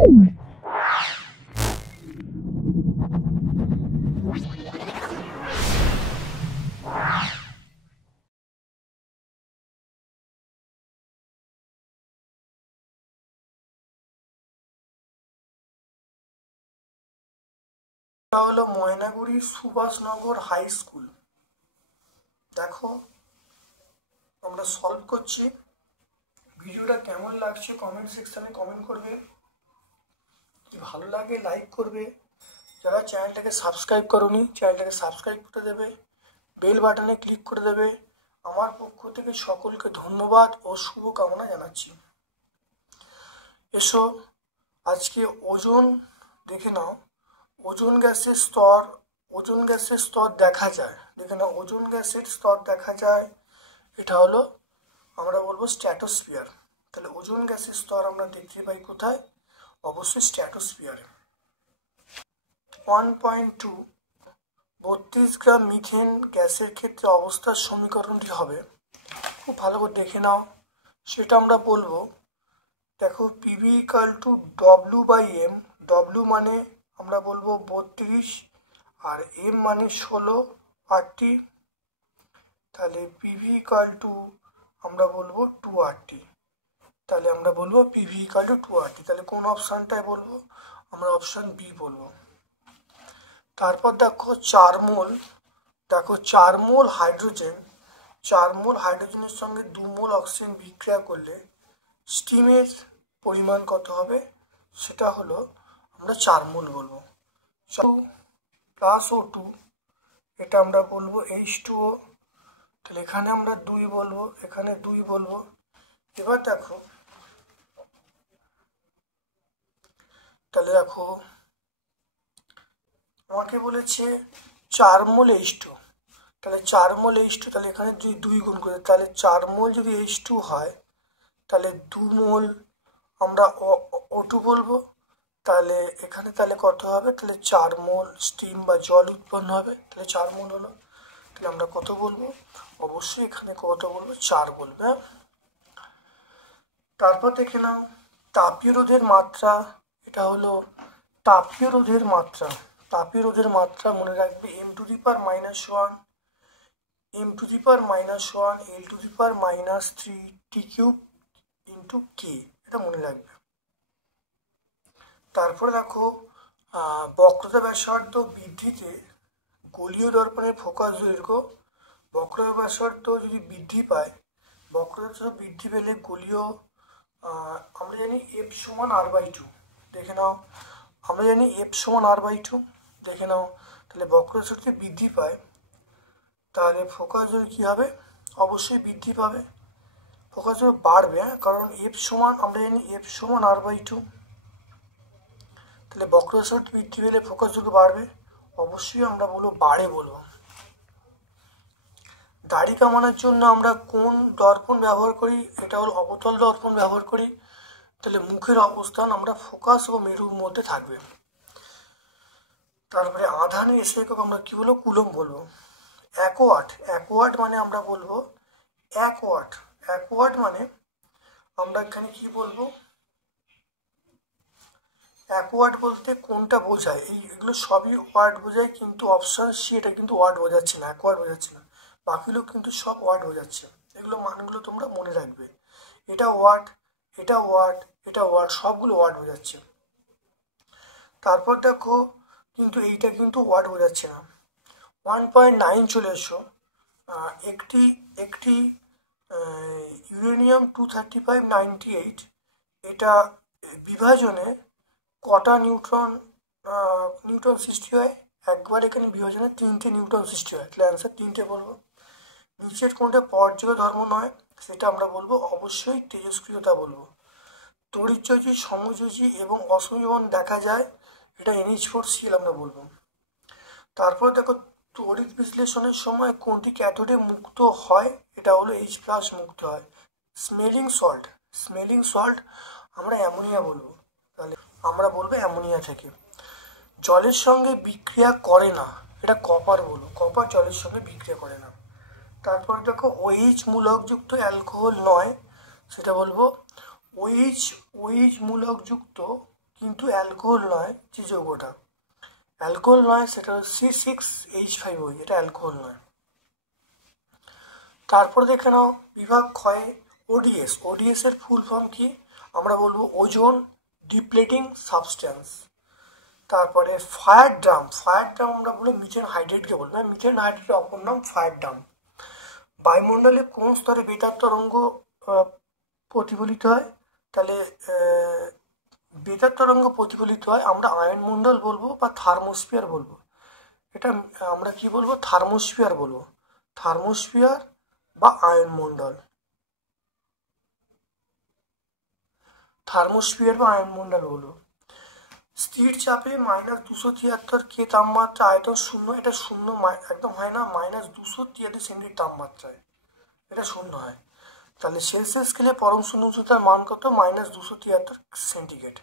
এটা হলো Maynaguri Subhashnagar high school. দেখো আমরা সলভ করছি। ভিডিওটা কেমন লাগছে কমেন্ট সেকশনে কমেন্ট করবে, যদি ভালো লাগে লাইক করবে, যারা চ্যানেলটাকে সাবস্ক্রাইব করোনি চ্যানেলটাকে সাবস্ক্রাইব করে দেবে, বেল বাটনে ক্লিক করে দেবে। আমার পক্ষ থেকে সকলকে ধন্যবাদ ও শুভকামনা জানাচ্ছি। এসো আজকে ওজোন দেখে নাও। ওজোন গ্যাসের স্তর দেখা যায়, দেখে নাও ওজোন গ্যাসের স্তর দেখা যায়। এটা হলো আমরা বলবো স্ট্র্যাটোস্ফিয়ার। তাহলে ওজোন গ্যাসের স্তর আমরা দেখতে পাই কোথায়? অবশ্যই স্ট্র্যাটোস্ফিয়ারে। 1.2 32 গ্রাম মিথেন গ্যাসের ক্ষেত্রে অবস্থার সমীকরণটি হবে, খুব ভালো করে দেখে নাও। সেটা আমরা বলবো, দেখো PV equal to W by M. W মানে আমরা বলবো 32 আর এম মানে 16 আরটি। তাহলে পিভি ইকাল টু আমরা বলবো 2 আরটি। তাহলে আমরা বলবো পিভি ইকাল টু 2 আরটি। তাহলে কোন অপশানটায় বলবো? আমরা অপশান বি বলবো। তারপর দেখো 4 মোল, দেখো 4 মোল হাইড্রোজেনের সঙ্গে 2 মোল অক্সিজেন বিক্রিয়া করলে স্টিমের পরিমাণ কত হবে? সেটা হলো আমরা 4 মোল বলবো। প্লাস ও টু, এটা আমরা বলবো H2O। তাহলে এখানে আমরা 2 বলবো, এখানে 2 বলবো। এবার দেখো, তাহলে দেখো আমাকে বলেছে 4 মোল H2। তাহলে 4 মোল H2, তাহলে এখানে যদি 2 গুণ করে, তাহলে 4 মোল যদি H2 হয় তাহলে 2 মোল আমরা O2 বলবো। তাহলে এখানে তাহলে কত হবে? তাহলে 4 মোল স্টিম বা জল উৎপন্ন হবে। তাহলে 4 মোল হলো। তাহলে আমরা কত বলবো? অবশ্যই এখানে কত বলবো? 4 বলবে। তারপর দেখে নাও তাপীয় রোধের মাত্রা। এটা হলো তাপীয় রোধের মাত্রা। তাপীয় রোধের মাত্রা মনে রাখবে m to the power -1 m to the power -1 l to the power -3 t cube into কে, এটা মনে রাখবে। তারপরে দেখো বক্রতা ব্যাসার্ধ বৃদ্ধিতে গোলীয় দর্পণের ফোকাস দৈর্ঘ্য। বক্রতা ব্যাসার্ধ যদি বৃদ্ধি পায়, বক্রতা বৃদ্ধি পেলে গোলীয় আমরা জানি এফ সমান r/2। দেখে নাও, আমরা জানি এফ সমান r/2। দেখে নাও, তাহলে বক্রতা যদি বৃদ্ধি পায় তাহলে ফোকাস দৈর্ঘ্য কী হবে? অবশ্যই বৃদ্ধি পাবে, ফোকাস দৈর্ঘ্য বাড়বে, কারণ এফ সমান আমরা জানি এফ সমান r/2। তাহলে বক্রতা বৃদ্ধি পেলে ফোকাস দৈর্ঘ্য বাড়বে, অবশ্যই আমরা বলবো বাড়ে বলবো। দাড়ি কামানোর জন্য আমরা কোন দর্পণ ব্যবহার করি? এটা হলো অবতল দর্পণ ব্যবহার করি। তাহলে মুখের অবস্থান আমরা ফোকাস ও মেরুর মধ্যে থাকবে। তারপরে আধানের এসআই একক আমরা কি বলবো? কুলম্ব বলবো। 1 ওয়াট মানে আমরা বলবো 1 ওয়াট। 1 ওয়াট মানে আমরা এখানে কি বলবো? 1 ওয়াট বলতে কোনটা বোঝায়? এগুলো সবই ওয়াট বোঝায়, কিন্তু অপশন সি এটা কিন্তু ওয়াট বোঝাচ্ছে না, 1 ওয়াট বোঝাচ্ছে না। বাকিগুলো কিন্তু সব ওয়াট বোঝাচ্ছে। এগুলো মানগুলো তোমরা মনে রাখবে। এটা ওয়াট, এটা ওয়াট, এটা ওয়াট, সবগুলো ওয়াট বোঝাচ্ছে। তারপর দেখো কিন্তু এইটা কিন্তু ওয়াট বোঝাচ্ছে না। 1.9 চলে এসো। একটি ইউরেনিয়াম 235-98 এটা বিভাজনে কটা নিউট্রন সৃষ্টি হয়? একবার এখানে বিভাজনে 3টে নিউট্রন সৃষ্টি হয়। তাহলে অ্যান্সার 3টে বলবো। নিচের কোনটা পর্যায় ধর্ম নয়? সেটা আমরা বলবো অবশ্যই তেজস্ক্রিয়তা বলবো। তড়িৎযোজী, সমযোজী এবং অসমীবন দেখা যায়, এটা NH4Cl আমরা বলবো। তারপর দেখো তড়িৎ বিশ্লেষণের সময় কোনটি ক্যাথোডে মুক্ত হয়? এটা হলো H+ মুক্ত হয়। স্মেলিং সল্ট আমরা অ্যামোনিয়া বলবো। তাহলে আমরা বলবো অ্যামোনিয়া থেকে। জলের সঙ্গে বিক্রিয়া করে না, এটা কপার বলবো। কপার জলের সঙ্গে বিক্রিয়া করে না। তারপর দেখো OH মূলকযুক্ত অ্যালকোহল নয়, সেটা বলবো OH মূলকযুক্ত কিন্তু অ্যালকোহল নয়। যে যৌগটা অ্যালকোহল নয় সেটা C6H5O, এটা অ্যালকোহল নয়। তারপরে দেখে নাও বিভাগ ক্ষয়ে ওডিএস এর ফুল ফর্ম কি? আমরা বলবো ওজোন ডিপ্লেটিং সাবস্টেন্স। তারপরে ফায়ার ড্রাম আমরা বলি মিথেন হাইড্রেটকে বলবো, মিথেন হাইড্রেটের অপর নাম ফায়ার ড্রাম। বায়ুমণ্ডলে কোন স্তরে বেতার তরঙ্গ প্রতিফলিত হয়? তাহলে বেতার তরঙ্গ প্রতিফলিত হয় আমরা আয়নমণ্ডল বলবো বা থার্মোস্ফিয়ার বলবো। এটা আমরা কি বলবো? থার্মোস্ফিয়ার বলবো, থার্মোস্ফিয়ার বা আয়নমণ্ডল, থার্মোস্ফিয়ার বা আয়নমণ্ডল বলবো। স্থির চাপে -273 কে তাপমাত্রা, আয়তন 0, এটা 0 একদম হয় না, -273 সেন্টিগ্রেড তাপমাত্রায় এটা 0 হয়। তাহলে সেলসিয়াস স্কেলে পরম শূন্য উচ্চতার মান কত? -273 সেন্টিগ্রেড।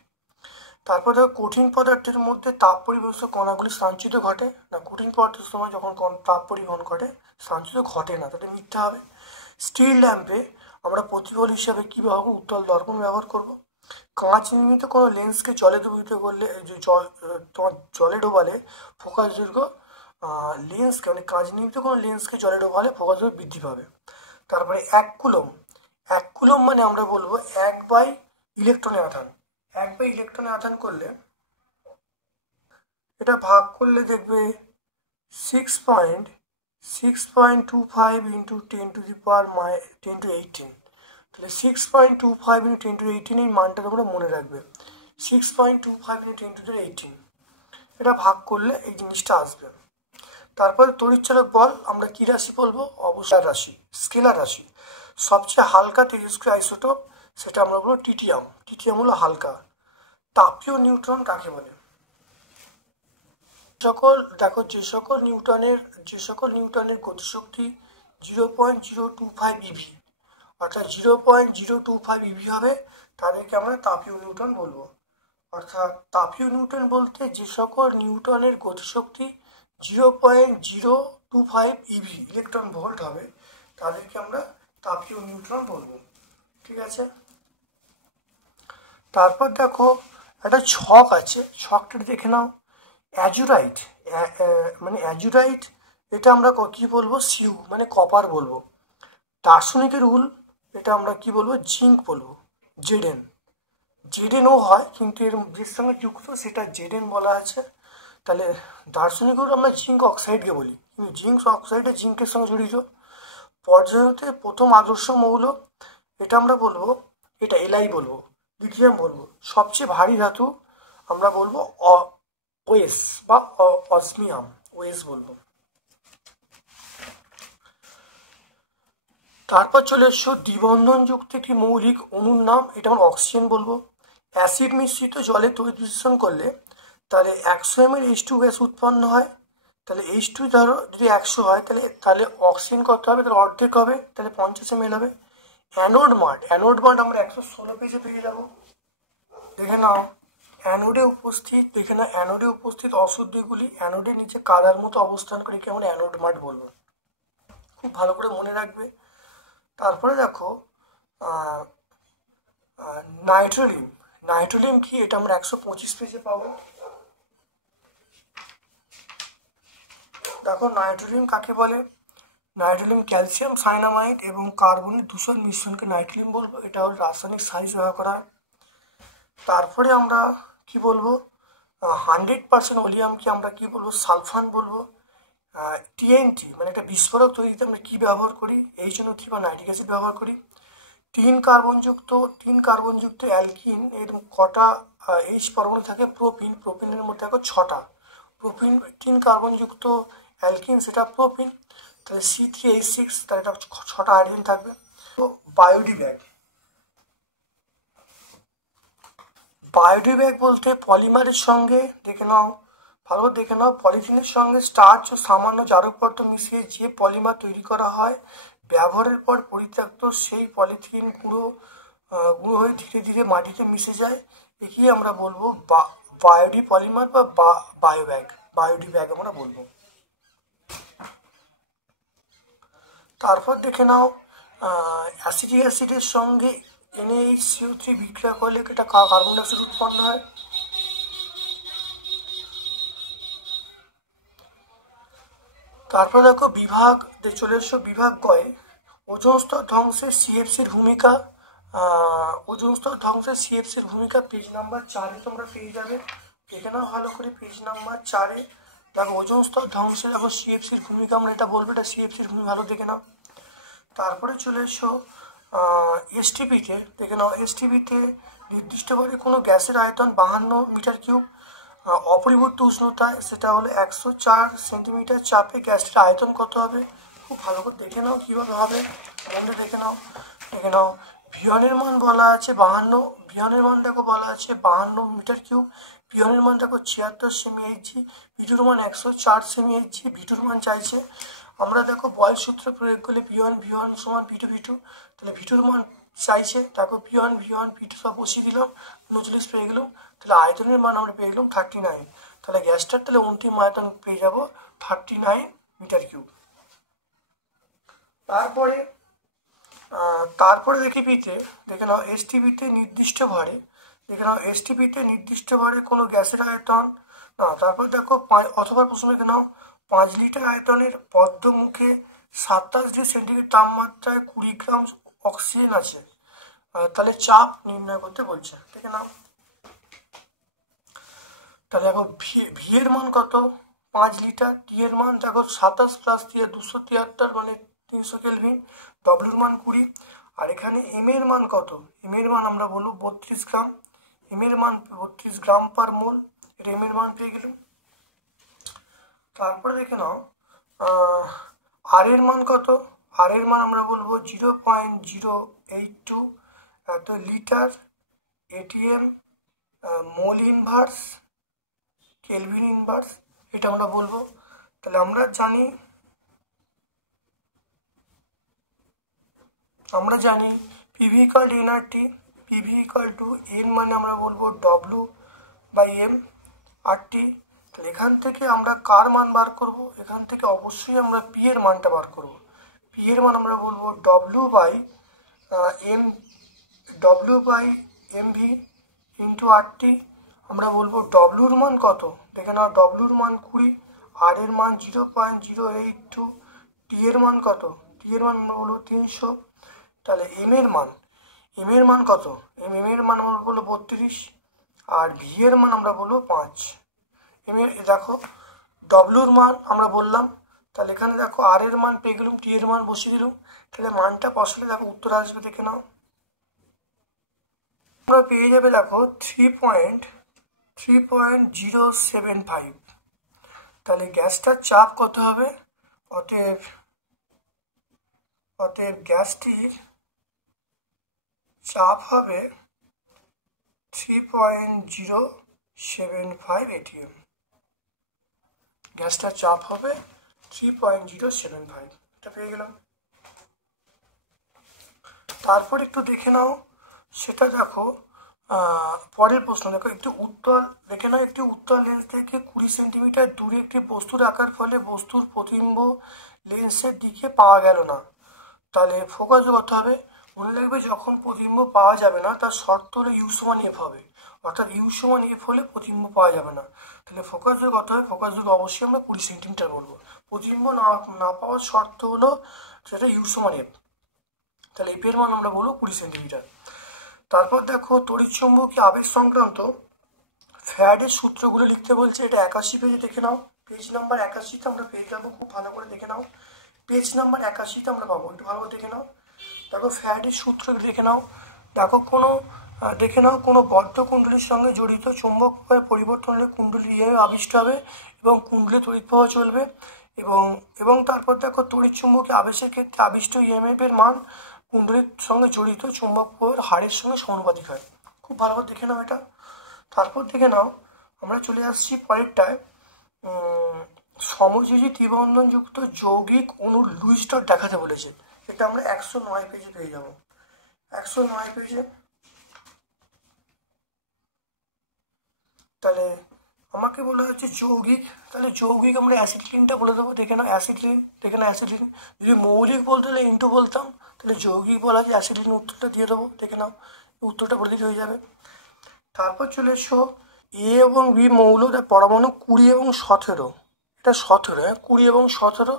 তারপর দেখো কঠিন পদার্থের মধ্যে তাপ পরিবেশিত কণাগুলি স্থানচ্যুত ঘটে না। কঠিন পদার্থের সময় যখন তাপ পরিবহন ঘটে স্থানচ্যুত ঘটে না, তাহলে মিথ্যা হবে। স্টিল ল্যাম্পে আমরা প্রতিফল হিসাবে কি ব্যবহার? উত্তল দর্পণ ব্যবহার করব। কাঁচ নির্মিত কোনো লেন্সকে জলে ডুবিত করলে, তোমার জলে ডোবালে ফোকাস দৈর্ঘ্য লেন্সকে মানে কাঁচ নির্মিত কোনো লেন্সকে জলে ডোবালে ফোকাস দৈর্ঘ্য বৃদ্ধি পাবে। তারপরে 1 কুলম মানে আমরা বলবো 1 ইলেকট্রনের আধান। 1 ইলেকট্রনের আধান করলে এটা ভাগ করলে দেখবে 6.25 ইন্টু 10⁻10⁻18। তাহলে 6.25 ইন্টু 10⁻18 এই মানটা তোমরা মনে রাখবে, 6.25 ইন্টু 10⁻18। এটা ভাগ করলে এই জিনিসটা আসবে। তারপরে তড়িৎচালক বল আমরা কি রাশি বলবো? অবস্থার রাশি, স্কেলার রাশি। সবচেয়ে হালকা তেজস্ক্রিয় আইসোটোপ সেটা আমরা বলবো টিটিয়াম। টিটিয়াম হলো হালকা। তাপীয় নিউট্রন কাকে বলে? যে সকল নিউটনের গতিশক্তি 0.025 ইভি, অর্থাৎ 0.025 ইভি হবে, তাদেরকে আমরা তাপীয় নিউটন বলবো। অর্থাৎ তাপীয় নিউটন বলতে যে সকল নিউটনের গতিশক্তি 0.025 ইভি ইলেকট্রন ভোল্ট হবে, তাদেরকে আমরা তাপীয় নিউট্রন বলবো। ঠিক আছে। তারপর দেখো একটা ছক আছে, ছকটা দেখে নাও। অ্যাজুরাইট এটা আমরা কি বলবো? সিউ মানে কপার বলবো। দার্শনিকের উল এটা আমরা কি বলবো? জিঙ্ক বলবো। জেডেনও হয়, কিন্তু এর যে সঙ্গে যুক্ত সেটা জেডেন বলা আছে। তাহলে দার্শনিক উল আমরা জিঙ্ক অক্সাইডকে বলি, কিন্তু জিঙ্ক অক্সাইডে জিঙ্কের সঙ্গে জড়িত। পর্যায়তে প্রথম আদর্শ মৌল এটা আমরা বলবো, এটা এলাই বলবো, লিথিয়াম বলবো। সবচেয়ে ভারী ধাতু আমরা বলবো ওএস বা অসমিয়াম, ওএস বলবো। তারপর চলে এসো দ্বিবন্ধনযুক্ত একটি মৌলিক অণুর নাম, এটা আমরা অক্সিজেন বলবো। অ্যাসিড মিশ্রিত জলে তড়িৎ বিশ্লেষণ করলে তাহলে 100 ml H2 গ্যাস উৎপন্ন হয়। তাহলে H2 ধরো যদি 100 হয়, তাহলে অক্সিজেন কত হবে? তাহলে অর্ধেক হবে, তাহলে 50 ml হবে। অ্যানোড মাড আমরা 116 পেজে পেয়ে যাবো। দেখে নাও অ্যানোডে উপস্থিত অশুদ্ধিগুলি অ্যানোডের নিচে কাদার মতো অবস্থান করে, একে আমরা অ্যানোড মাড বলবো। খুব ভালো করে মনে রাখবে। তারপরে দেখো নাইট্রোলিম কি? এটা আমরা 125 পেজে পাবো। দেখো নাইট্রোলিম কাকে বলে? নাইট্রোলিম ক্যালসিয়াম সাইনামাইড এবং কার্বনের দূষণ মিশ্রণকে নাইট্রোলিম বলবো। এটা হল রাসায়নিক সাইজ ব্যবহার করা। তারপরে আমরা কি বলবো? 100% ওলিয়ামকে আমরা কি বলবো? সালফান বলবো। টিএনটি মানে একটা বিস্ফোরক তৈরিতে আমরা কি ব্যবহার করি? HNO3 বা নাইট্রিক অ্যাসিড ব্যবহার করি। 3 কার্বনযুক্ত অ্যালকিন এর কটা H পরমাণু থাকে? প্রোপিনের মধ্যে দেখো 6টা। 3 কার্বনযুক্ত অ্যালকিন সেটা প্রোপিন। তাহলে C3H6, তাহলে এটা 6টা হাইড্রোজেন থাকবে। তো বায়োডি ব্যাগ বলতে পলিমারের সঙ্গে ভালো দেখে নাও পলিথিনের সঙ্গে স্টার্চ ও সামান্য জারক পদার্থ মিশিয়ে যে পলিমার তৈরি করা হয়, ব্যবহারের পর পরিত্যক্ত সেই পলিথিন গুঁড়ো হয়ে ধীরে ধীরে মাটিতে মিশে যায়, একে আমরা বলবো বায়োডি পলিমার বা বায়োডি ব্যাগ আমরা বলবো। তারপর দেখে নাও অ্যাসিডিক অ্যাসিডের সঙ্গে NaHCO3 বিক্রিয়া করলে এটা কার্বন ডাইঅক্সাইড উৎপন্ন হয়। তারপর দেখো বিভাগ চলে এসো বিভাগ গয়ে ওজোন স্তর ধ্বংসে সিএফসির ভূমিকা। ওজোন স্তর ধ্বংসে সিএফসির ভূমিকা পেজ নাম্বার 4-এ তোমরা পেয়ে যাবে। দেখে নাও ভালো করে পেজ নাম্বার 4-এ। দেখো ওজোন স্তর ধ্বংসে দেখো সিএফসির ভূমিকা, আমরা এটা বলবো, এটা সিএফসির ভূমিকা, ভালো দেখে নাও। তারপরে চলে এসো এসটিপিতে। দেখে নাও এসটিপিতে নির্দিষ্টভাবে কোনো গ্যাসের আয়তন 52 মিটার কিউব, অপরিবর্তিত উষ্ণতায় সেটা হলো 104 সেন্টিমিটার চাপে গ্যাসটির আয়তন কত হবে? খুব ভালো করে দেখে নাও কীভাবে হবে, মনে দেখে নাও। দেখে নাও ভিয়নের মান বলা আছে 52, ভিয়নের মান দেখো বলা আছে 52 মিটার কিউব, ভিয়নের মান দেখো 76 সেমি-এইচজি, ভিটুর মান 104 সেমি-এইচজি, ভিটুর মান চাইছে। আমরা দেখো বয়েল সূত্র প্রয়োগ করলে ভিওয়ান সমান ভিটু, তাহলে ভিটুর মান চাইছে, দেখো ভিওয়ান ভিটু সব বসিয়ে দিলাম, 39 পেয়ে গেলাম। তাহলে আয়তনের মান আমরা পেয়ে গেলাম 39, তাহলে গ্যাসটার তাহলে অন্তিম আয়তন পেয়ে যাবো 39 মিটার কিউব। তারপরে দেখে নাও এসটিপিতে নির্দিষ্ট ভরে, দেখে নাও এসটিপিতে নির্দিষ্ট ভরে কোনো গ্যাসের আয়তন না। তারপর দেখো অথবা প্রশ্ন দেখে নাও 5 লিটার আয়তনের পদ্ম মুখে 27 ডিগ্রি সেন্টিগ্রেড তাপমাত্রায় 20 গ্রাম অক্সিজেন আছে, তাহলে চাপ নির্ণয় করতে বলছে। দেখে নাও তাহলে দেখো ভি এর মান কত 5 লিটার, টি এর মান দেখো 27 প্লাস 273 মানে 300 কেলভিন, ডব্লিউর মান 20, আর এখানে এম এর মান কত? এম এর মান আমরা বলবো 32 গ্রাম, এম এর মান 32 গ্রাম পার মোল, এটা এম এর মান পেয়ে গেলাম। তারপরে দেখে নাও আর এর মান কত? আর এর মান আমরা বলবো 0.082 এত litre ATM mole inverse kelvin inverse, এটা আমরা বলবো। তাহলে আমরা জানি PV equal to NRT, PV equal to N মানে আমরা বলবো W by M R T. তাহলে এখান থেকে আমরা কার মান বার করব? এখান থেকে অবশ্যই আমরা পি এর মানটা বার করব। পি এর মান আমরা বলবো W by M V into R T. আমরা বলবো ডব্লিউর মান কত? দেখে নাও ডব্লিউর মান 20, আর এর মান 0.082, টি এর মান কত? টি এর মান আমরা বলবো 300। তাহলে এম এর মান কত? এম এর মান আমরা বলবো 32, আর ভি এর মান আমরা বলবো 5। এম এর দেখো ডব্লিউর মান আমরা বললাম, তাহলে এখানে দেখো আর এর মান পেয়ে গেলাম, টি এর মান বসিয়ে দিলাম, তাহলে মানটা বসালে দেখো উত্তর আসবে। দেখে নাও আমরা পেয়ে যাবে দেখো 3.075। তাহলে গ্যাসটার চাপ কত হবে? অতএব গ্যাসটির চাপ হবে 3.075 এটিএম। গ্যাসটার চাপ হবে 3.075, এটা পেয়ে গেলাম। তারপর একটু দেখে নাও, সেটা দেখো পরের প্রশ্ন দেখো, একটি উত্তল দেখে নাও, একটি উত্তল লেন্স থেকে 20 সেন্টিমিটার দূরে একটি বস্তু রাখার ফলে বস্তুর প্রতিবিম্ব লেন্সের দিকে পাওয়া গেল না, তাহলে ফোকাস করতে হবে। মনে রাখবে যখন প্রতিবিম্ব পাওয়া যাবে না তার শর্ত হলো ইউ সমান এফ হবে, অর্থাৎ ইউ সমান এফ হলে প্রতিবিম্ব পাওয়া যাবে না। তাহলে ফোকাস যোগ করতে হবে, ফোকাস যোগ অবশ্যই আমরা 20 সেন্টিমিটার বলবো। প্রতিবিম্ব না পাওয়ার শর্ত হলো সেটা ইউ সমান এফ, তাহলে এফ এর মান আমরা বলবো 20 সেন্টিমিটার। তারপর দেখো তড়িৎচুম্বকীয় আবেগ সংক্রান্ত ফ্যারাডের সূত্রগুলো লিখতে বলছে, এটা 81 পেজে দেখে নাও, পেজ নাম্বার 81তে আমরা পেয়ে যাবো, খুব ভালো করে দেখে নাও, পেজ নাম্বার 81তে আমরা পাবো, একটু ভালো করে দেখে নাও। দেখো ফ্যারাডের সূত্র দেখে নাও, দেখো কোনো বদ্ধ কুণ্ডলীর সঙ্গে জড়িত চুম্বক পরিবর্তন হলে কুণ্ডলী আবিষ্ট হবে এবং কুণ্ডলী তড়িৎ প্রবাহ চলবে, এবং তারপর দেখো তড়িৎচুম্বকীয় আবেশের ক্ষেত্রে আবিষ্ট ইএমএফ এর মান কুণ্ডলীর সঙ্গে জড়িত চুম্বক প্রবাহের হারের সঙ্গে সমানুপাতিক হয়। খুব ভালো করে দেখে নাও এটা। তারপর দেখে নাও আমরা চলে আসছি পরেরটায়, সমযোজী ত্রিবন্ধনযুক্ত যৌগিক অণুর লুইস ডট দেখাতে বলেছে, এটা আমরা 109 পেজে পেয়ে যাবো, 109 পেজে। তাহলে আমাকে বলা হচ্ছে যৌগিক, তাহলে যৌগিক আমরা অ্যাসিটিলিনটা বলে দেবো। দেখে নাও অ্যাসিটিলিন, দেখে নাও অ্যাসিটিলিন, যদি মৌলিক বলতে হলে ইন্টু বলতাম, তাহলে যৌগিক বলা যে অ্যাসিটিলিন, উত্তরটা দিয়ে দেবো। দেখে নাও উত্তরটা বলে দিতে হয়ে যাবে। তারপর চলে এসো এ এবং বি মৌল পরমাণু 20 এবং 17, একটা 17, 20 এবং 17,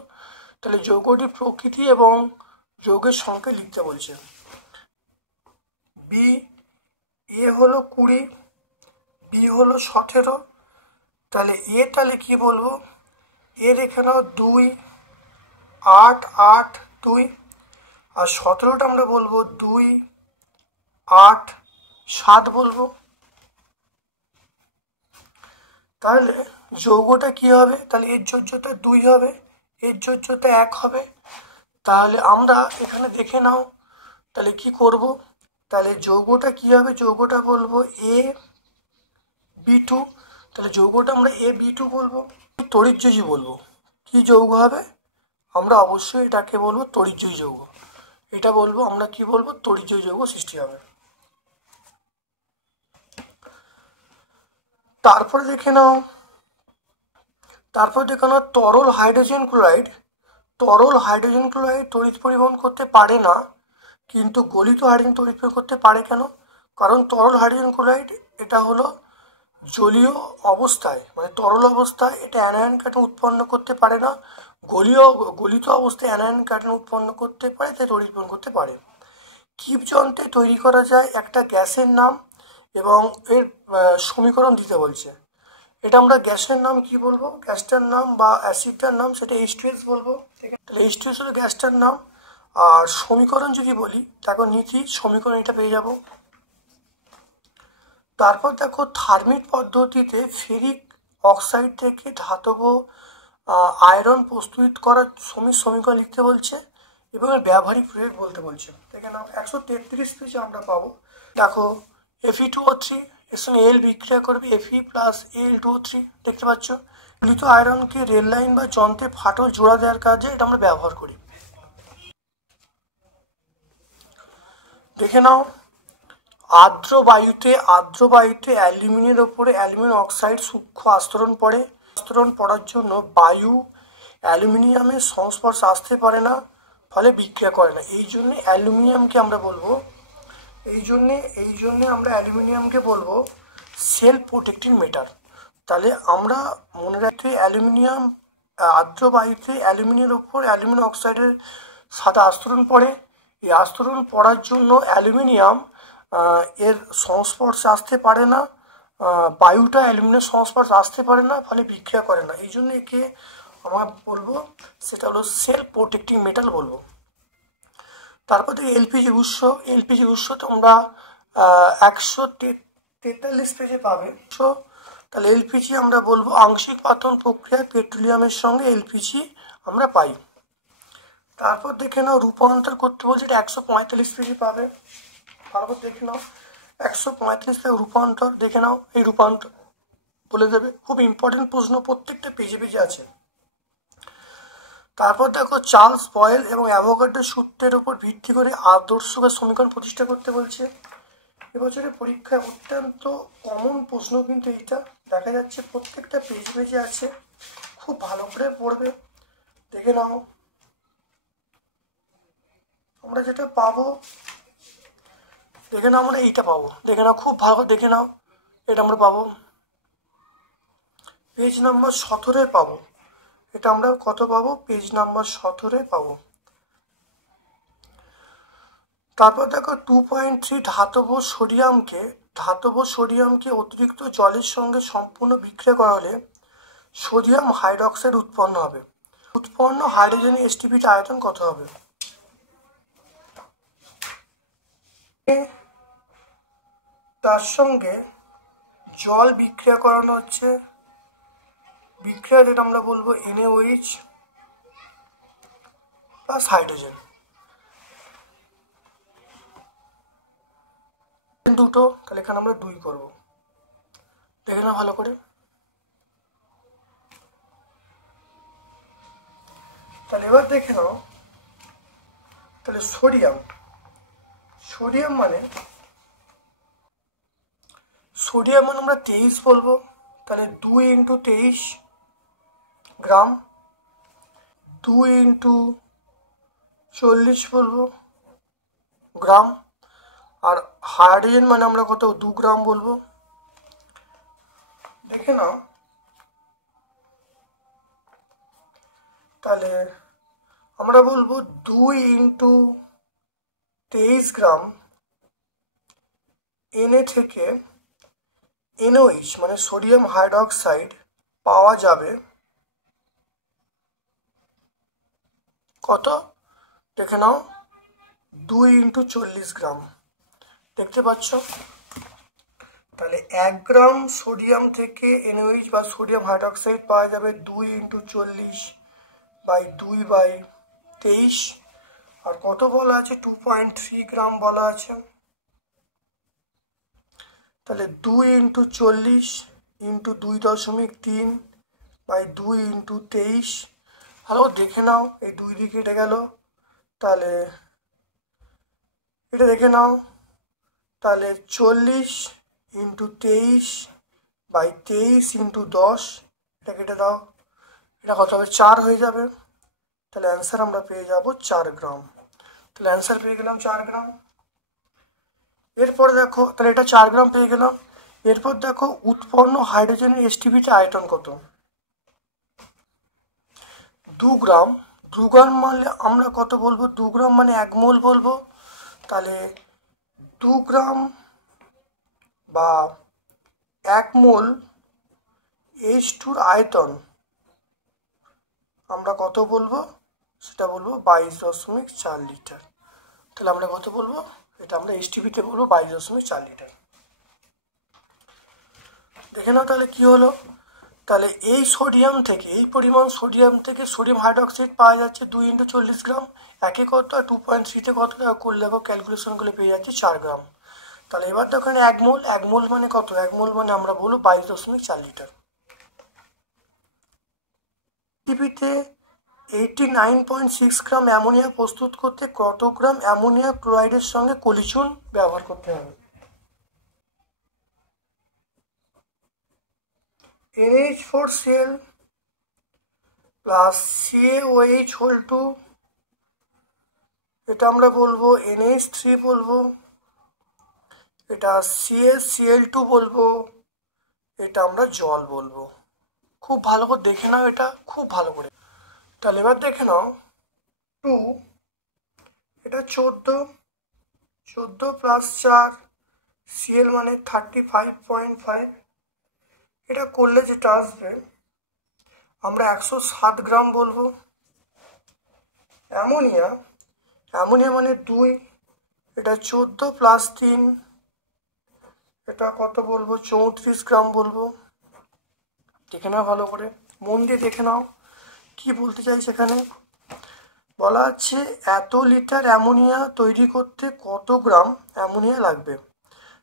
তাহলে যৌগটি প্রকৃতি এবং যৌগের সংখ্যা লিখতে বলছে। বি এ হলো 20, বি হলো 17, তাহলে তাহলে কি বলবো, রেখে নাও 2, 8, 8, 2, আর 17টা আমরা বলবো 2, 8, 7 বলবো। তাহলে যৌগটা কি হবে, তাহলে এর যোজ্যতা 2 হবে, এর যোজ্যতা 1 হবে। তাহলে আমরা এখানে দেখে নাও, তাহলে কি করব, তাহলে যৌগটা কি হবে, যৌগটা বলবো AB2, তাহলে যৌগটা আমরা AB2 বলবো। তড়িৎযোজী বলবো, কি যৌগ হবে, আমরা অবশ্যই এটাকে বলবো তড়িৎযোজী যৌগ। এটা বলবো আমরা কি বলবো, তড়িৎযোজী যৌগ সৃষ্টি হবে। তারপর দেখে নাও তরল হাইড্রোজেন ক্লোরাইড তড়িৎ পরিবহন করতে পারে না, কিন্তু গলিত হাইড্রোজেন তড়িৎ পরিবহন করতে পারে কেন, কারণ তরল হাইড্রোজেন ক্লোরাইড এটা হলো জলীয় অবস্থায়, মানে তরল অবস্থায় এটা অ্যানায়ন কার্বন উৎপন্ন করতে পারে না, গলিত অবস্থায় অ্যানায়ন কার্বন উৎপন্ন করতে পারে, তাই তড়িৎ পরিবহন করতে পারে। কিপ যন্ত্রে তৈরি করা যায় একটা গ্যাসের নাম এবং এর সমীকরণ দিতে বলছে। এটা আমরা গ্যাসের নাম কি বলবো, গ্যাসটার নাম বা অ্যাসিডটার নাম সেটা H2S বলবো। তাহলে H2S হলো গ্যাসটার নাম, আর সমীকরণ যদি বলি দেখো নীতি সমীকরণ এটা পেয়ে যাব। তারপর দেখো থার্মিক পদ্ধতিতে ফেরিক অক্সাইড থেকে ধাতব আয়রন প্রস্তুত করার সমীকরণ লিখতে বলছে এবং এর ব্যবহারিক প্রয়োগ বলতে বলছে। দেখে নাও 133 পেজে আমরা পাবো। দেখো Fe2O3 এর সঙ্গে এল বিক্রিয়া করবে Fe প্লাস Al2O3, দেখতে পাচ্ছ। গলিত আয়রনকে রেল লাইন বা যন্ত্রে ফাটল জোড়া দেওয়ার কাজে এটা আমরা ব্যবহার করি। দেখে নাও আর্দ্র বায়ুতে অ্যালুমিনিয়ামের ওপরে অ্যালুমিনিয়াম অক্সাইড সূক্ষ্ম আস্তরণ পড়ে। আস্তরণ পড়ার জন্য বায়ু অ্যালুমিনিয়ামের সংস্পর্শে আসতে পারে না, ফলে বিক্রিয়া করে না। এই জন্যে অ্যালুমিনিয়ামকে আমরা বলবো আমরা অ্যালুমিনিয়ামকে বলবো সেলফ প্রোটেক্টিং মেটাল। তাহলে আমরা মনে রাখতে অ্যালুমিনিয়াম আর্দ্র বায়ুতে অ্যালুমিনিয়ামের ওপর অ্যালুমিনিয়াম অক্সাইডের সাথে আস্তরণ পড়ে। এই আস্তরণ পড়ার জন্য অ্যালুমিনিয়াম এর সংস্পর্শে আসতে পারে না, বায়ুটা অ্যালুমিনিয়াম সংস্পর্শে আসতে পারে না, ফলে বিক্রিয়া করে না। এই জন্য একে আমরা বলবো সেটা হলো সেলফ প্রোটেক্টিং মেটাল বলবো। তারপর থেকে এলপিজি উৎস তোমরা 143 পেজে পাবে। তাহলে এলপিজি আমরা বলবো আংশিক পাতন প্রক্রিয়ায় পেট্রোলিয়ামের সঙ্গে এলপিজি আমরা পাই। তারপর দেখে নাও রূপান্তর করতে বলছে, এটা 145 পেজে পাবে। তারপর দেখে নাও 145 পেজে রূপান্তর, দেখে নাও এই রূপান্তর বলে দেবে, খুব ইম্পর্টেন্ট প্রশ্ন, প্রত্যেকটা পেজে আছে। তারপর দেখো চার্লস বয়েল এবং অ্যাভোগাড্রোর সূত্রের উপর ভিত্তি করে আদর্শ গ্যাস সমীকরণ প্রতিষ্ঠা করতে বলছে। এবছরের পরীক্ষায় অত্যন্ত কমন প্রশ্ন কিন্তু এইটা দেখা যাচ্ছে, প্রত্যেকটা পেজে আছে, খুব ভালো করে পড়বে। দেখে নাও আমরা যেটা পাবো, দেখে নাও আমরা এইটা পাবো, দেখে নাও খুব ভালো দেখে নাও, এটা আমরা পাবো পেজ নাম্বার 17 পাবো। এটা আমরা কত পাবো, পেজ নাম্বার 17 পাবো। তারপর দেখো 2.3 ধাতব সোডিয়ামকে অতিরিক্ত জলের সঙ্গে সম্পূর্ণ বিক্রিয়া করা হলে সোডিয়াম হাইড্রক্সাইড উৎপন্ন হবে। উৎপন্ন হাইড্রোজেনের এসটিপির আয়তন কত হবে? তার সঙ্গে জল বিক্রিয়া করানো হচ্ছে, বিক্রিয়া যেটা আমরা বলবো NaOH প্লাস হাইড্রোজেন, দুটো, তাহলে এখানে আমরা 2 করব। দেখে না ভালো করে, তাহলে এবার দেখে নাও, তাহলে সোডিয়াম মানে আমরা 23 বলবো, তাহলে 2 × 23 গ্রাম, 2 × 40 বলবো গ্রাম, আর হাইড্রোজেন মানে আমরা কত 2 গ্রাম বলবো। দেখে নাও তাহলে আমরা বলবো 2 ইন্টু 23 গ্রাম Na থেকে NOH মানে সোডিয়াম হাইড্রোক্সাইড পাওয়া যাবে কত দেখে নাও 2 ইন্টু 40 গ্রাম দেখতে পাচ্ছ। তাহলে 1 গ্রাম সোডিয়াম থেকে NOH বা সোডিয়াম হাইড্রোক্সাইড পাওয়া যাবে 2 ইন্টু 40 বাই 2/23 আর কত বলা আছে 2.3 গ্রাম বলা আছে। তাহলে 2 ইন্টু 40 ইন্টু 2.3 বাই 2 ইন্টু 23 ভালো দেখে নাও এই 2 দিকে কেটে গেল তাহলে এটা দেখে নাও তাহলে 40 ইন্টু 23 বাই 23 ইন্টু 10 এটা কেটে দাও এটা কত হবে 4 হয়ে যাবে। তাহলে অ্যান্সার আমরা পেয়ে যাব 4 গ্রাম। তাহলে অ্যান্সার পেয়ে গেলাম 4 গ্রাম। এরপর দেখো তাহলে এটা 4 গ্রাম পেয়ে গেলাম। এরপর দেখো উৎপন্ন হাইড্রোজেনের এসটিপিতে আয়তন কত 2 গ্রাম। 2 গ্রাম মানে আমরা কত বলবো 2 গ্রাম মানে 1 মোল বলবো। তাহলে 2 গ্রাম বা 1 মোল H2 আয়তন আমরা কত বলবো সেটা বলবো 22.4 লিটার। তাহলে আমরা কত বলবো এটা আমরা এসটিপিতে বলবো 22.4 লিটার। দেখে নাও তাহলে কি হলো তাহলে এই সোডিয়াম থেকে এই পরিমাণ সোডিয়াম থেকে সোডিয়াম হাইড্রোক্সাইড পাওয়া যাচ্ছে 2 ইন্টু 40 গ্রাম একে কত আর 2.3 কত করলে দেখো ক্যালকুলেশনগুলো পেয়ে যাচ্ছে 4 গ্রাম। তাহলে এবার দেখো এখানে 1 মোল মানে কত 1 মোল মানে আমরা বলবো 22.4 লিটার। পৃথিবীতে 89.6 গ্রাম অ্যামোনিয়া প্রস্তুত করতে কত গ্রাম অ্যামোনিয়া ক্লোরাইডের সঙ্গে কলিচুন ব্যবহার করতে হবে NH4Cl প্লাস CaOH হোল 2 এটা আমরা বলবো NH3 বলবো এটা CaCl2 বলবো এটা আমরা জল বলবো। খুব ভালো করে দেখে নাও এটা খুব ভালো করে। তাহলে এবার দেখে নাও 2 এটা 14 প্লাস 4 Cl মানে 35.5 এটা করলে যেটা আসবে আমরা 107 গ্রাম বলবো। অ্যামোনিয়া মানে 2 এটা 14 প্লাস 3 এটা কত বলবো 34 গ্রাম বলবো। দেখে নাও ভালো করে মন দিয়ে দেখে নাও কি বলতে চাই সেখানে বলা আছে এত লিটার অ্যামোনিয়া তৈরি করতে কত গ্রাম অ্যামোনিয়া লাগবে।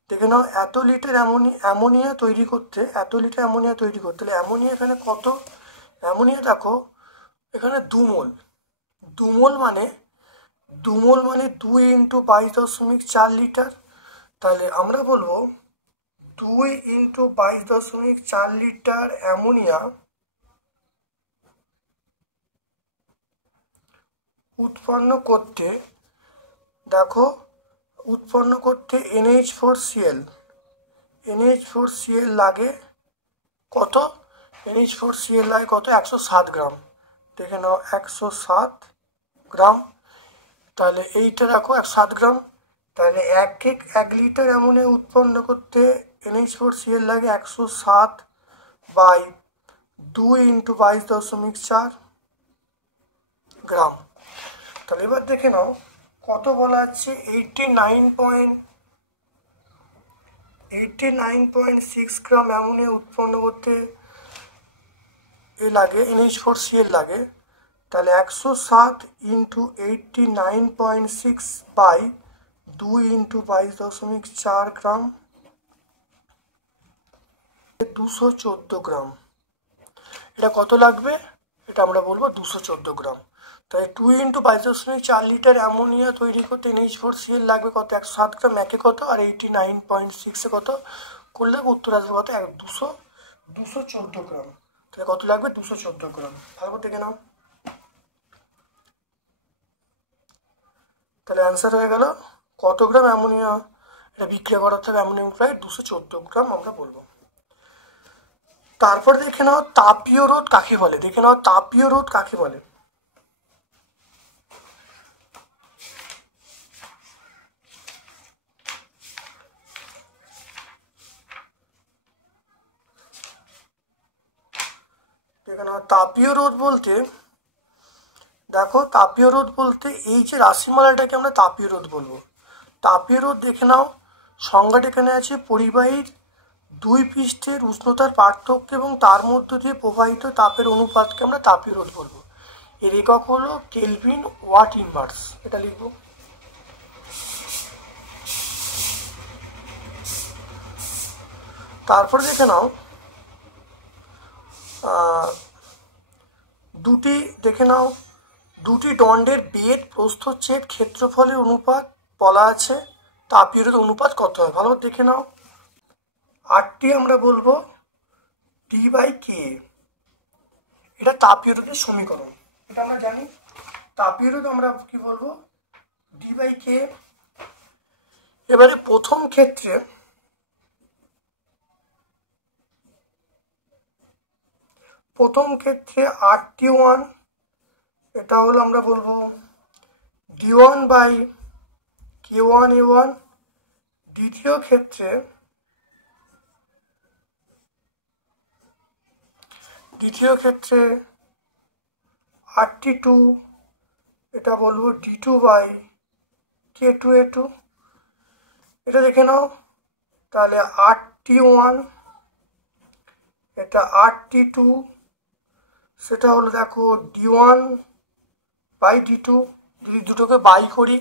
দেখে নাও এত লিটার অ্যামোনিয়া তৈরি করতে তাহলে অ্যামোনিয়া এখানে কত অ্যামোনিয়া দেখো এখানে 2 মোল মানে 2 ইন্টু 22.4 লিটার। তাহলে আমরা বলবো 2 ইন্টু 22.4 লিটার অ্যামোনিয়া উৎপন্ন করতে দেখো NH4Cl লাগে কত NH4Cl লাগে কত 107 গ্রাম। দেখে নাও 107 গ্রাম। তাহলে এইটা রাখো 7 গ্রাম। তাহলে 1 লিটার অ্যামোনিয়া উৎপন্ন করতে NH4Cl লাগে 107 বাই 2 ইন্টু 22.4 গ্রাম। তাহলে এবার দেখে নাও কত বলা আছে 89.6 গ্রাম অ্যামোনিয়া উৎপন্ন করতে লাগে NH4Cl লাগে। তাহলে 107 ইন্টু 89.6 বাই 2 ইন্টু 22.4 গ্রাম 214 গ্রাম। এটা কত লাগবে এটা আমরা বলবো 214 গ্রাম। তাই 2 ইন্টু 22.4 লিটার অ্যামোনিয়া তৈরি করতে NH4Cl লাগবে কত 107 গ্রাম একে কত আর 89.6 কত করলে উত্তর আসবে কত 214 গ্রাম। তাহলে কত লাগবে 214 গ্রাম ভালো করে দেখে নাও। তাহলে অ্যান্সার হয়ে গেল কত গ্রাম অ্যামোনিয়া এটা বিক্রিয়া করাতে হবে অ্যামোনিয়াম ক্লোরাইড 214 গ্রাম আমরা বলবো। তারপর দেখে নাও তাপীয় রোধ কাকে বলে। দেখে নাও তাপীয় রোধ বলতে, দেখো তাপীয় রোধ বলতে এই যে রাশিমালাটাকে আমরা তাপীয় রোধ বলবো। তাপীয় রোধ দেখে নাও সংজ্ঞাটা এখানে আছে, পরিবাহীর দুই পৃষ্ঠের উষ্ণতার পার্থক্য এবং তার মধ্য দিয়ে প্রবাহিত তাপের অনুপাতকে আমরা তাপীয় রোধ বলবো। এর একক হলো কেলভিন ওয়াট ইনভার্স, এটা লিখবো। তারপরে দেখে নাও দুটি দণ্ডের বেদ প্রস্থচ্ছেদ ক্ষেত্রফলের অনুপাত বলা আছে, তাপীয় রোধ অনুপাত কত হয় ভালো দেখে নাও। আরটি আমরা বলবো ডি বাই কে, এটা তাপীয় রোধের সমীকরণ, এটা আমরা জানি। তাপীয় রোধ আমরা কি বলবো ডি বাই কে। এবারে প্রথম ক্ষেত্রে আরটি ওয়ান, এটা হলো আমরা বলবো D one by K one A one. দ্বিতীয় ক্ষেত্রে আরটি টু, এটা বলবো D two by K two A two. এটা দেখে নাও তাহলে আরটি ওয়ান, এটা আরটি টু, সেটা হলো দেখো D one by D two. যদি দুটোকে বাই করি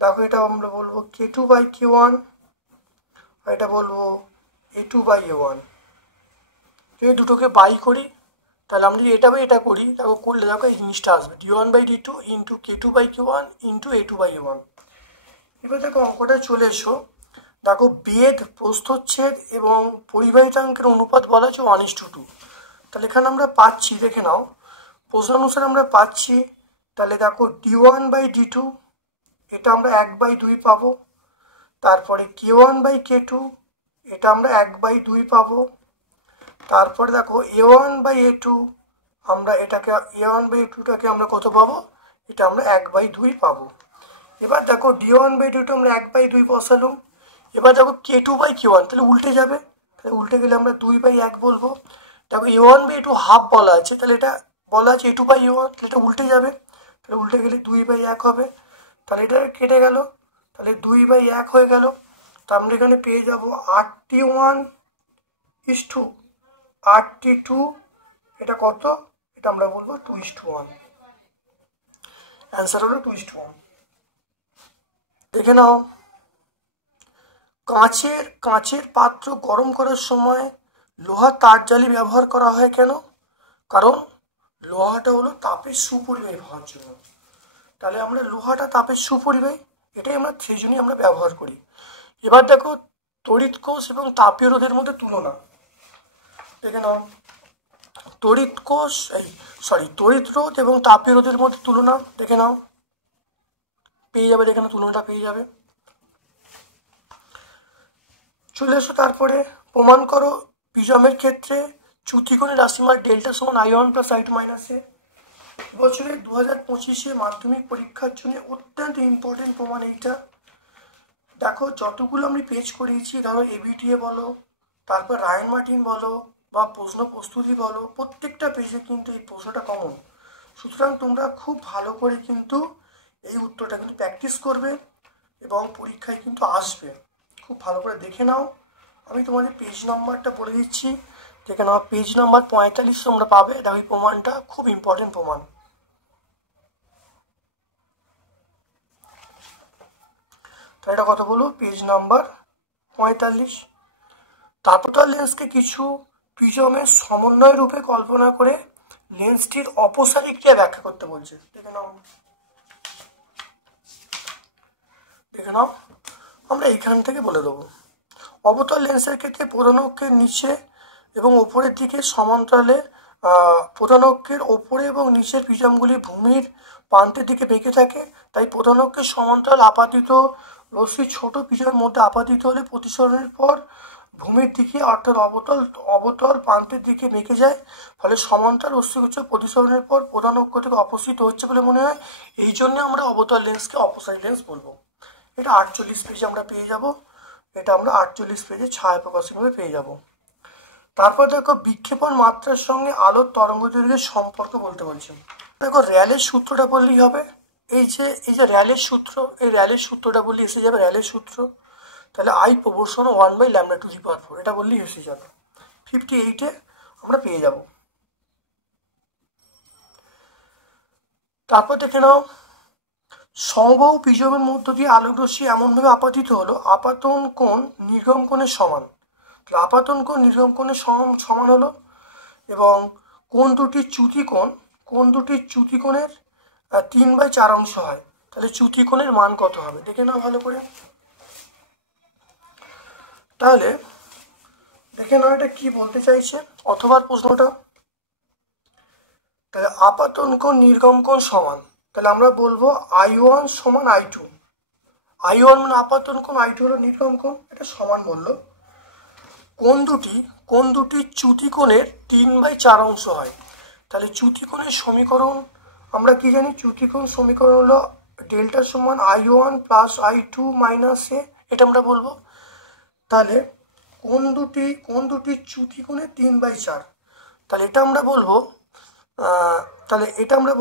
দেখো এটা আমরা বলবো K two by K one, আর এটা বলবো A two by A one. যদি দুটোকে বাই করি তাহলে আমরা যদি এটা বাই এটা করি দেখো করলে দেখো এই জিনিসটা আসবে D one by D two into K two by K one into A two by A one. এবার দেখো অঙ্কটা চলে এসো, দেখো বেদ প্রস্থচ্ছেদ এবং পরিবাহিতাঙ্কের অনুপাত বলা হচ্ছে 1:2। তাহলে এখানে আমরা পাচ্ছি, দেখে নাও প্রশ্ন অনুসারে আমরা পাচ্ছি, তাহলে দেখো D one by D two, এটা আমরা 1/2 পাবো। তারপরে K one by K two, এটা আমরা 1/2 পাবো। তারপরে দেখো A one by A two, আমরা এটাকে এ ওয়ান বাই এ টুটাকে আমরা কত পাবো, এটা আমরা 1/2 পাবো। এবার দেখো D one by D two আমরা 1/2 বসালাম। এবার দেখো K two by K one, তাহলে উল্টে যাবে, তাহলে উল্টে গেলে আমরা 2/1 বলবো। দেখো A one by A two half বলা আছে, তাহলে এটা বলা আছে A two by A one, তাহলে এটা উল্টে যাবে, তাহলে উল্টে গেলে 2/1 হবে। তাহলে এটা কেটে গেল, তাহলে 2/1 হয়ে গেল। তো আমরা এখানে পেয়ে যাবো RT one is to RT two, এটা কত, এটা আমরা বলবো 2:1। অ্যান্সার হলো 2:1। দেখে নাও কাঁচের পাত্র গরম করার সময় লোহার তারজালি ব্যবহার করা হয় কেন? কারণ লোহাটা হলো তাপের সুপরিবাহী হওয়ার জন্য। তাহলে আমরা লোহাটা তাপের সুপরিবাহী, এটাই আমরা সেই জন্যই আমরা ব্যবহার করি। এবার দেখো তড়িৎ কোষ এবং তাপীয় রোধের মধ্যে তুলনা দেখে নাও। তড়িৎ রোধ এবং তাপীয় রোধের মধ্যে তুলনা দেখে নাও, পেয়ে যাবে, দেখে নাও তুলনাটা পেয়ে যাবে। চলে এসো তারপরে প্রমাণ করো প্রিজমের ক্ষেত্রে চ্যুতিকোণের রাশিমাল ডেল্টা সমান I1 প্লাস I2 মাইনাস এ। বছরে 2025 মাধ্যমিক পরীক্ষার জন্য অত্যন্ত ইম্পর্টেন্ট প্রমাণ এইটা। দেখো যতগুলো আমি পেজ করিয়েছি, ধরো এবিটিএ বলো, তারপর রায়ন মার্টিন বলো বা প্রশ্ন প্রস্তুতি বলো, প্রত্যেকটা পেজে কিন্তু এই প্রশ্নটা কমন। সুতরাং তোমরা খুব ভালো করে কিন্তু এই উত্তরটা কিন্তু প্র্যাকটিস করবে এবং পরীক্ষায় কিন্তু আসবে। খুব ভালো করে দেখে নাও, আমি তোমাদের পেজ নাম্বারটা বলে দিচ্ছি, দেখে নাও পেজ নাম্বার 45 তোমরা পাবে। দেখো এই প্রমাণটা খুব ইম্পর্টেন্ট প্রমাণ। তাই এটা কথা বলবো পেজ নাম্বার 45। তারপর তার লেন্সকে কিছু প্রিজমের সমন্বয় রূপে কল্পনা করে লেন্সটির অপসারী ক্রিয়া ব্যাখ্যা করতে বলছে। দেখে নাও আমরা এইখান থেকে বলে দেবো। অবতল লেন্সের ক্ষেত্রে প্রধান অক্ষের নিচে এবং ওপরের দিকে সমান্তরালে প্রধান অক্ষের ওপরে এবং নিচের প্রিজমগুলি ভূমির প্রান্তের দিকে বেঁকে থাকে। তাই প্রধান অক্ষের সমান্তরাল আপাতিত রশ্মি ছোট প্রিজমের মধ্যে আপাতিত হলে প্রতিসরণের পর ভূমির দিকে অর্থাৎ অবতল প্রান্তের দিকে বেঁকে যায়। ফলে সমান্তরাল রশ্মিগুচ্ছ প্রতিসরণের পর প্রধান অক্ষ থেকে অপসৃত হচ্ছে বলে মনে হয়। এই জন্য আমরা অবতল লেন্সকে অপসারী লেন্স বলবো। এটা 48 পেজে আমরা পেয়ে যাব, এটা আমরা 48 পেজে ছায়া প্রকাশনভাবে পেয়ে যাব। তারপর দেখো বিক্ষেপণ মাত্রার সঙ্গে আলোর তরঙ্গ দৈর্ঘ্যের সম্পর্ক বলতে বলছেন। দেখো র্যালের সূত্রটা বললেই হবে। এই যে র্যালের সূত্র, এই র্যালের সূত্রটা বললে এসে যাবে র্যালের সূত্র। তাহলে I প্রপোর্শন 1/λ⁴ এটা বললেই এসে যাবে। 58-এ আমরা পেয়ে যাব। তারপর দেখে নাও, সমবাহু প্রিজমের মধ্য দিয়ে আলোকরশ্মি এমনভাবে আপতিত হলো আপাতন কোণ নির্গম কোণের সমান। তাহলে আপাতন কোণ নির্গম কোণের সমান হলো এবং কোণ দুটির চ্যুতি কোণের 3/4 অংশ হয়। তাহলে চ্যুতি কোণের মান কত হবে দেখে নাও ভালো করে। তাহলে দেখে নাও এটা কি বলতে চাইছে অথবা প্রশ্নটা। তাহলে আপাতন কোণ নির্গম কোণ সমান, তাহলে আমরা বলবো I1 সমান I2। I1 মানে আপাতন কোণ, I2 হলো নির্গম কোণ, এটা সমান বললো। কোণ দুটি চ্যুতি কোণের 3/4 অংশ হয়। তাহলে চ্যুতি কোণের সমীকরণ আমরা কি জানি? চ্যুতি কোণ সমীকরণ হলো ডেল্টা সমান I1 প্লাস I2 মাইনাস এ, এটা আমরা বলবো। তাহলে কোণ দুটি চ্যুতি কোণের 3/4, তাহলে এটা আমরা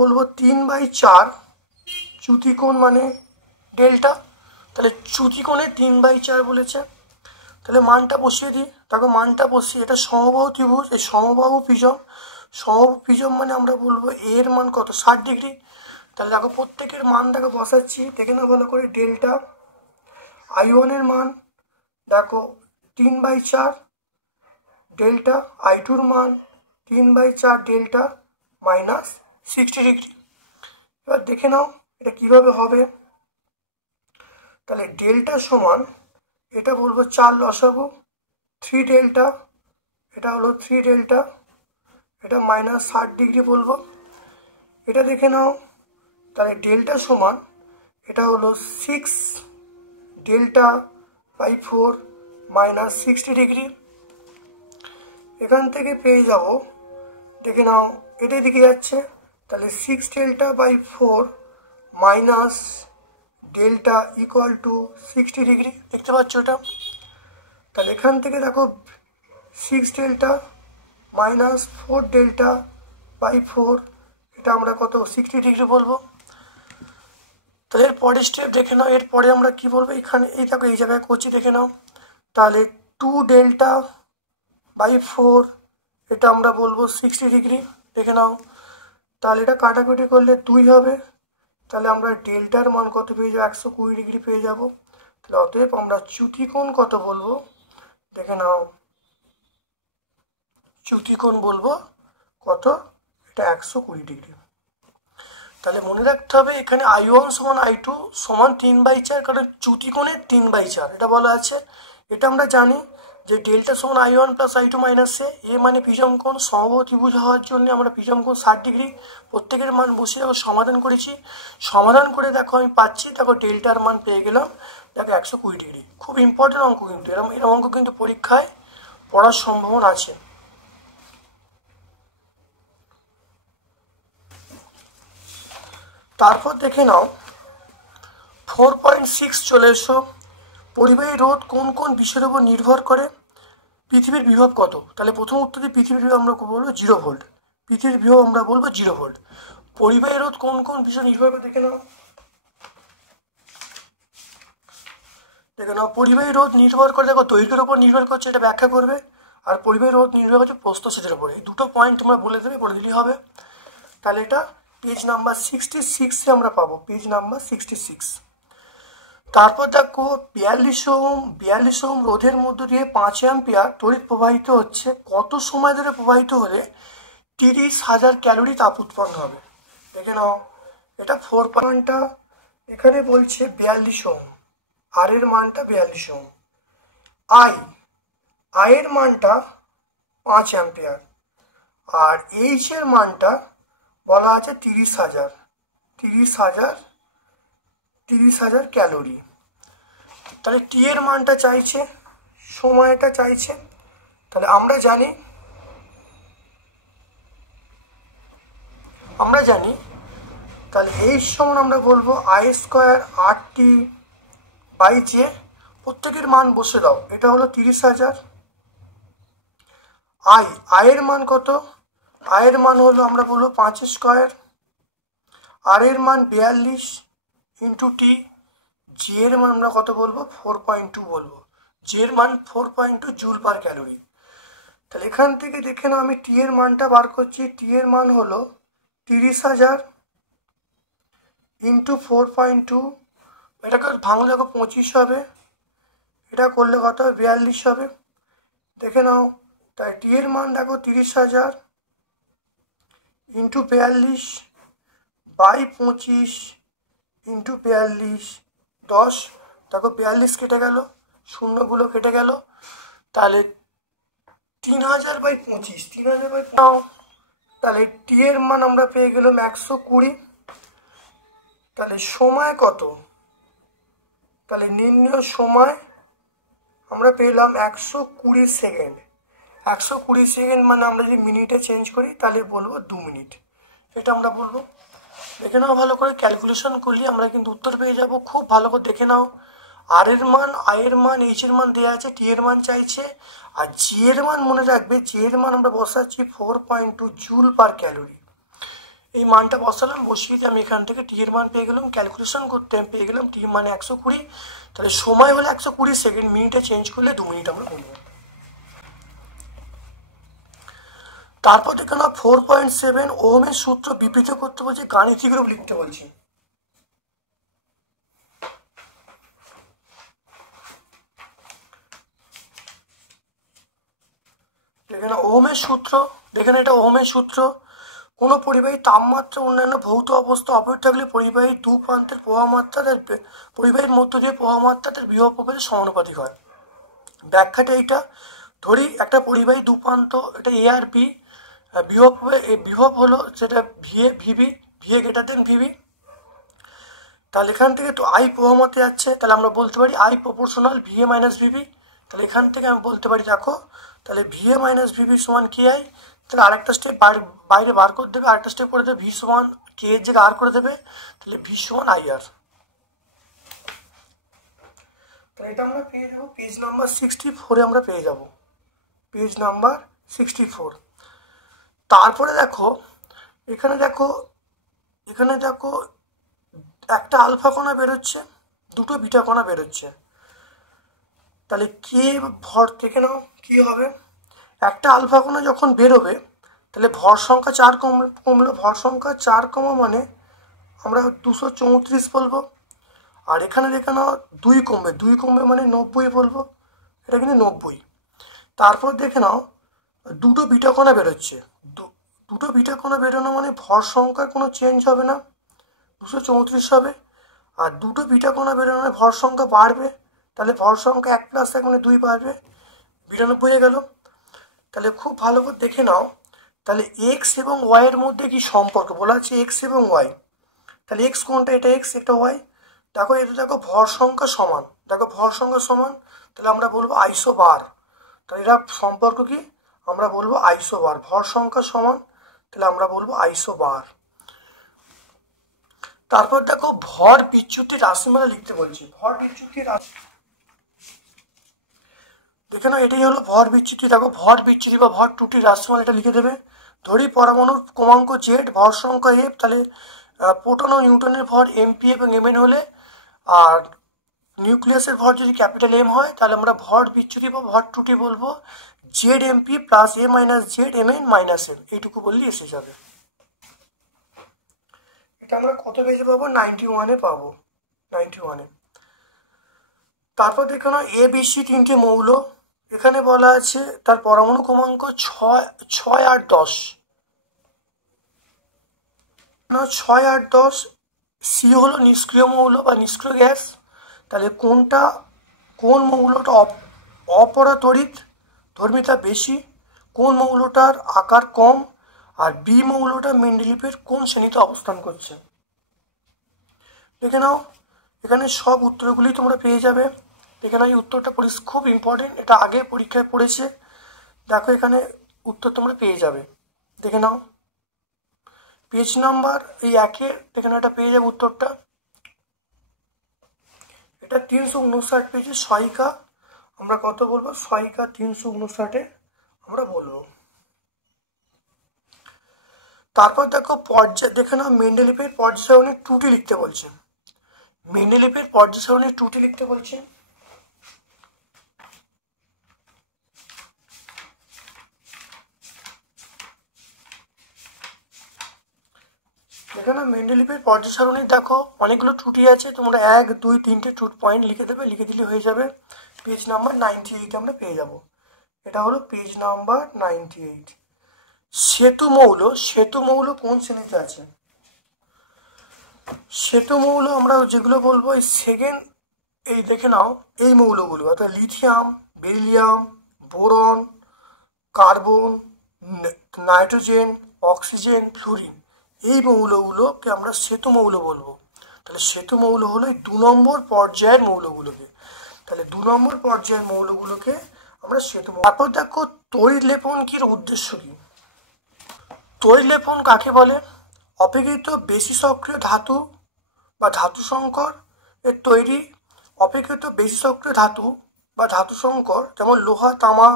বলবো 3/4 চ্যুতি কোণ মানে ডেল্টা। তাহলে চ্যুতি কোণের 3/4 বলেছে। তাহলে মানটা বসিয়ে দিই। দেখো মানটা বসিয়ে, এটা সমবাহু ত্রিভুজ, এই সমবাহু প্রিজম মানে আমরা বলবো এর মান কত? 60 ডিগ্রি। তাহলে দেখো প্রত্যেকের মান দেখো বসাচ্ছি, দেখে না ভালো করে। ডেল্টা I1 এর মান দেখো 3/4 ডেল্টা, I2 মান 3/4 ডেল্টা মাইনাস 60 ডিগ্রি। এবার দেখে নাও এটা কিভাবে হবে। তাহলে ডেল্টা সমান, এটা বলবো 4 লসাগু 3 ডেল্টা, এটা হলো 3 ডেল্টা, এটা মাইনাস 60 ডিগ্রি বলবো। এটা দেখে নাও, তাহলে ডেল্টা সমান এটা হলো 6 ডেল্টা বাই 4 মাইনাস 60 ডিগ্রি। এখান থেকে পেয়ে যাব, দেখে নাও এটা দিকে যাচ্ছে, তাহলে 6 delta by 4 minus delta equal to 60 degree. দেখতে পাচ্ছ এটা? তাহলে এখান থেকে দেখো 6 ডেল্টা মাইনাস 4 ডেল্টা বাই 4, এটা আমরা কত? 60 ডিগ্রি বলবো। তাহলে এর পরের স্টেপ দেখে নাও, এরপরে আমরা কি বলবো? এখানে এই দেখো এই জায়গায় করছি, দেখে নাও। তাহলে 2 ডেল্টা বাই 4, এটা আমরা বলবো 60 ডিগ্রি। দেখে নাও, তাহলে এটা কাটাকুটি করলে 2 হবে। তাহলে আমরা ডেল্টার মান কত পেয়ে যাবো? 120 ডিগ্রি পেয়ে যাব। তাহলে অতএব আমরা চ্যুতি কোণ কত বলবো? দেখে নাও, চ্যুতি কোণ বলবো কত? এটা 120 ডিগ্রি। তাহলে মনে রাখতে হবে এখানে I1 সমান I2 সমান 3/4, কারণ চ্যুতি কোণের 3/4 এটা বলা আছে। এটা আমরা জানি যে ডেল্টা সমান I1 প্লাস I2 মাইনাস এ মানে প্রিজম কোণ। সমবাহু ত্রিভুজ হওয়ার জন্য আমরা প্রিজম কোণ 60 ডিগ্রি। প্রত্যেকের মান বসিয়ে দেখো সমাধান করেছি। সমাধান করে দেখো আমি পাচ্ছি, দেখো ডেল্টার মান পেয়ে গেলাম, দেখো 120 ডিগ্রি। খুব ইম্পর্টেন্ট অঙ্ক কিন্তু, এরকম অঙ্ক কিন্তু পরীক্ষায় পড়ার সম্ভাবনা আছে। তারপর দেখে নাও 4.6 চলে এসো। পরিবাহী রোধ কোন কোন বিষয়ের উপর নির্ভর করে? পৃথিবীর বিভব কত? তাহলে প্রথম উত্তর দিয়ে পৃথিবীর বিভব আমরা বলবো 0 ভোল্ট। পৃথিবীর বিভব আমরা বলবো 0 ভোল্ট। পরিবাহী রোধ কোন কোন বিষয় নির্ভর করে দেখে নাও। দেখে নাও পরিবাহী রোধ নির্ভর করে, দেখো দৈর্ঘ্যের উপর নির্ভর করছে, এটা ব্যাখ্যা করবে। আর পরিবাহী রোধ নির্ভর করছে প্রস্থচ্ছেদের উপর। এই দুটো পয়েন্ট তোমরা বলে দিলেই হবে। তাহলে এটা পেজ নাম্বার 66-এ আমরা পাবো, পেজ নাম্বার 66। তারপর দেখো 42 ওহম রোধের মধ্য দিয়ে 5 অ্যাম্পিয়ার তড়িৎ প্রবাহিত হচ্ছে, কত সময় ধরে প্রবাহিত হলে 30,000 ক্যালোরি তাপ উৎপন্ন হবে? দেখে নাও, এটা 4 পয়েন্টটা এখানে বলছে 42 ওহম, আর এর মানটা 42 ওহম। আই এর মানটা 5 অ্যাম্পিয়ার, আর এইচ এর মানটা বলা আছে 30,000 ক্যালোরি। তাহলে টি এর মানটা চাইছে, সময়টা চাইছে। তাহলে আমরা জানি তাহলে এইচ সমান আমরা বলবো I² RT বাই জে। প্রত্যেকের মান বসে দাও, এটা হলো 30,000, আয়ের মান কত? আয়ের মান হলো আমরা বলবো 5 স্কোয়ার, আর এর মান 42 ইন্টু টি। জি এর মান আমরা কত বলবো? 4.2 বলবো। জি এর মান 4.2 জুল পার ক্যালোরি। তাহলে এখান থেকে দেখে নাও, আমি টি এর মানটা বার করছি। টি এর মান হলো 30,000 ইন্টু 4.2, এটাকে ভাঙলে দেখো 25 হবে, এটা করলে কত হবে? 42 হবে। দেখে নাও, তাই টি এর মান দেখো 30,000 ইন্টু 42 বাই 25 ইন্টু 42, 10। দেখো 42 কেটে গেল, শূন্যগুলো কেটে গেল, তাহলে 3000 বাই 25, 3000 বাই নাও, তাহলে টি এর মান আমরা পেয়ে গেলাম 120। তাহলে সময় কত? তাহলে নির্ণয় সময় আমরা পেলাম 120 সেকেন্ড। 120 সেকেন্ড মানে আমরা যদি মিনিটে চেঞ্জ করি তাহলে বলবো 2 মিনিট, এটা আমরা বলবো। দেখে নাও ভালো করে, ক্যালকুলেশন করলে আমরা কিন্তু উত্তর পেয়ে যাব। খুব ভালো করে দেখে নাও, আর এর মান, আয়ের মান, এইচ এর মান দেওয়া আছে, টি এর মান চাইছে, আর জি এর মান মনে রাখবে, জি এর মান আমরা বসাচ্ছি 4.2 জুল পার ক্যালোরি। এই মানটা বসালাম, বসিয়ে দিয়ে আমি এখান থেকে টি এর মান পেয়ে গেলাম। ক্যালকুলেশন করতে আমি পেয়ে গেলাম টি মানে 120। তাহলে সময় হলো 120 সেকেন্ড, মিনিটে চেঞ্জ করলে 2 মিনিট আমরা বলবো। তারপর দেখে নাও 4.7 ওহমের সূত্র বিবৃত করতে বলছে, গাণিতিক রূপ লিখতে বলছি। দেখেন ওহমের সূত্র, দেখেন এটা ওহমের সূত্র। কোনো পরিবাহী তাপমাত্রা অন্যান্য ভৌত অবস্থা অপরিত থাকলে পরিবাহী দু প্রান্তের প্রবাহ মাত্রা তার পরিবাহীর মধ্য দিয়ে প্রবাহ মাত্রা তার বিভব প্রভেদের সমানুপাতিক হয়। ব্যাখ্যাটা এইটা, ধরি একটা পরিবাহী দু প্রান্ত, এটা এ আর বি, বিভব হলো সেটা VA VB, VA greater than VB. তাহলে এখান থেকে তো আই প্রবাহ মতে যাচ্ছে, তাহলে আমরা বলতে পারি I proportional VA minus VB. তাহলে এখান থেকে আমি বলতে পারি দেখো, তাহলে ভিএ মাইনাস ভিবি সমান কে আই। তাহলে আরেকটা স্টেপ বাইরে বার করে দেবে, আরেকটা স্টেপ করে দেবে, ভি সমান কে এর জায়গায় আর করে দেবে, তাহলে ভি সমান আই আর। তাহলে এটা আমরা পেয়ে যাবো পেজ নাম্বার 64-এ আমরা পেয়ে যাব, পেজ নাম্বার 64। তারপরে দেখো এখানে দেখো, এখানে দেখো একটা আলফা কণা বেরোচ্ছে, দুটো বিটা কণা বেরোচ্ছে। তাহলে কে ভর দেখে নাও কি হবে। একটা আলফা কণা যখন বেরোবে তাহলে ভর সংখ্যা 4 কমলো, ভর সংখ্যা 4 কমা মানে আমরা 234 বলবো। আর এখানে দেখে নাও 2 কমবে, 2 কমবে মানে 90 বলবো, এটা কিন্তু 90। তারপর দেখে নাও দুটো বিটা কণা বেরোচ্ছে, দুটো বিটা কণা বেরোনো মানে ভর সংখ্যার কোনো চেঞ্জ হবে না, 234 হবে। আর দুটো বিটা কণা বেরোনো মানে ভর সংখ্যা বাড়বে, তাহলে ভর সংখ্যা 1 + 1 মানে 2 বাড়বে, 92 হয়ে গেল। তাহলে খুব ভালো করে দেখে নাও, তাহলে এক্স এবং ওয়াই এর মধ্যে কি সম্পর্ক বলা আছে, এক্স এবং ওয়াই। তাহলে এক্স কোনটা, এটা এক্স, এটা ওয়াই। দেখো এটা দেখো ভর সংখ্যা সমান, দেখো ভর সংখ্যা সমান, তাহলে আমরা বলবো আইসোবার। তাহলে এটা সম্পর্ক কি, আমরা বলবো আইসোবার। ভর সংখ্যা সমান, তাহলে আমরা বলবো আইসোবার। তারপর দেখো ভর বিচ্যুতির রাশিমালা লিখতে বলছি। ভর বিচ্যুতির রাশি দেখে নাও, এটাই হলো ভর বিচ্যুতি। দেখো ভর বিচ্যুতি বা ভর ত্রুটির রাশিমালা এটা লিখে দেবে। ধরি পরমাণুর ক্রমাঙ্ক জেড, ভর সংখ্যা এফ, তাহলে প্রোটন ও নিউটনের ভর এমপি এবং এমএন হলে, আর নিউক্লিয়াসের ভর যদি ক্যাপিটাল এম হয়, তাহলে আমরা ভর বিচ্যুতি বা ভর ত্রুটি বলবো Z MP plus A minus Z MN minus M, এইটুকু বললেই এসে যাবে। এটা আমরা কত পেজে পাবো, 91-এ পাবো, 91-এ। তারপর দেখো না এ বি সি তিনটে মৌল, এখানে বলা আছে তার পরমাণু ক্রমাঙ্ক 6, 6, 8, 10 না, 6, 8, 10। সি হলো নিষ্ক্রিয় মৌল বা নিষ্ক্রিয় গ্যাস। তাহলে কোন মৌলটা অপরাতড়িৎ ধর্মিতা বেশি, কোন মৌলটার আকার কম, আর বি মৌলটা মেন্ডেলিভের কোন শ্রেণীতে অবস্থান করছে। দেখে নাও এখানে সব উত্তরগুলি তোমরা পেয়ে যাবে। দেখে নাও এই উত্তরটা খুব ইম্পর্টেন্ট, এটা আগে পরীক্ষায় পড়েছে। দেখো এখানে উত্তর তোমরা পেয়ে যাবে, দেখে নাও পেজ নাম্বার এই 1-এ, দেখে নাও এটা পেয়ে যাবে উত্তরটা। এটা 359 পেজে সহায়িকা, আমরা কত বলবো, সহায়িকা 359-এ আমরা বলবো। তারপর দেখো পর্যায় দেখে নাও, মেন্ডেলিভের পর্যায় সারণীর ত্রুটি লিখতে বলছে। মেন্ডেলিভের পর্যায় সারণীর ত্রুটি লিখতে বলছে। দেখো না, মেন্ডেলিভের পর্যায় সারণীর দেখো অনেকগুলো ত্রুটি আছে, তোমরা 1, 2, 3টে পয়েন্ট লিখে দেবে, লিখে দিলে হয়ে যাবে। পেজ নাম্বার 98 আমরা পেয়ে যাব। এটা হলো পেজ নাম্বার 98। সেতু মৌল কোন শ্রেণীতে আছে? সেতু মৌল আমরা যেগুলো বলবো এই সেকেন্ড, এই দেখে নাও এই মৌলগুলো, অর্থাৎ lithium, beryllium, boron, carbon, nitrogen, oxygen, fluorine, এই মৌলগুলোকে আমরা সেতু মৌল বলবো। তাহলে সেতু মৌল হলো এই 2 নম্বর পর্যায়ের মৌলগুলোকে। তাহলে 2 নম্বর পর্যায়ের মৌলগুলোকে আমরা সেতু মৌল। তারপর দেখো তড়িৎ লেপন কি উদ্দেশ্য কি? তড়িৎ লেপন কাকে বলে? অপেক্ষিত বেশি সক্রিয় ধাতু বা ধাতু সংকর এর তৈরি, অপেক্ষিত বেশি সক্রিয় ধাতু বা ধাতু সংকর যেমন লোহা, তামা,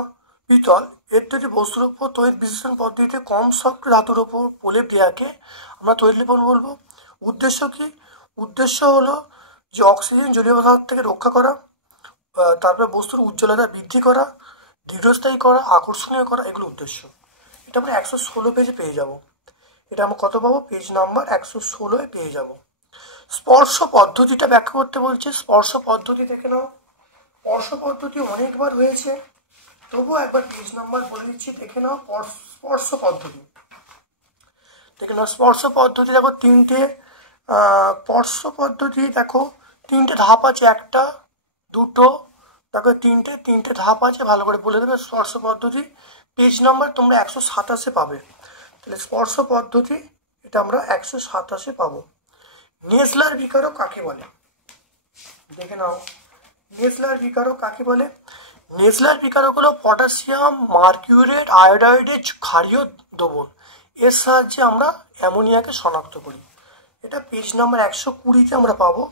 পিতল এর তৈরি বস্তুর উপর তড়িৎ বিশ্লেষণ পদ্ধতিতে কম সক্রিয় ধাতুর উপর প্রলেপ দেওয়াকে আমরা তড়িৎ লেপন বলবো। উদ্দেশ্য কি? উদ্দেশ্য হলো যে অক্সিজেন জলীয় পদার্থ থেকে রক্ষা করা, তারপরে বস্তুর উজ্জ্বলতা বৃদ্ধি করা, দীর্ঘস্থায়ী করা, আকর্ষণীয় করা, এগুলো উদ্দেশ্য। এটা আমরা 116 পেজে পেয়ে যাব। এটা আমরা কত পাবো? পেজ নাম্বার 116 পেয়ে যাব। স্পর্শ পদ্ধতিটা ব্যাখ্যা করতে বলছে। স্পর্শ পদ্ধতি দেখে নাও, স্পর্শ পদ্ধতি অনেকবার হয়েছে, তবুও একবার পেজ নাম্বার বলে দিচ্ছি, দেখে নাও। স্পর্শ পদ্ধতি দেখে নাও। স্পর্শ পদ্ধতি দেখো 3টে স্পর্শ পদ্ধতি দেখো 3টে ধাপ আছে, 1টা 2টো দেখো 3টে ধাপ আছে, ভালো করে বলে দেবে। স্পর্শ পদ্ধতি পেজ নাম্বার তোমরা 127 পাবে। তাহলে স্পর্শ পদ্ধতি এটা আমরা 127 পাবো। নেসলার বিকারক কাকে বলে? দেখে নাও, নেসলার বিকারক কাকে বলে? নেসলার বিকারক হলো পটাশিয়াম মার্কিউরেট আয়োডাইডের ক্ষারীয় দ্রবণ, এর সাহায্যে আমরা অ্যামোনিয়াকে শনাক্ত করি। এটা পেজ নাম্বার 120তে আমরা পাবো।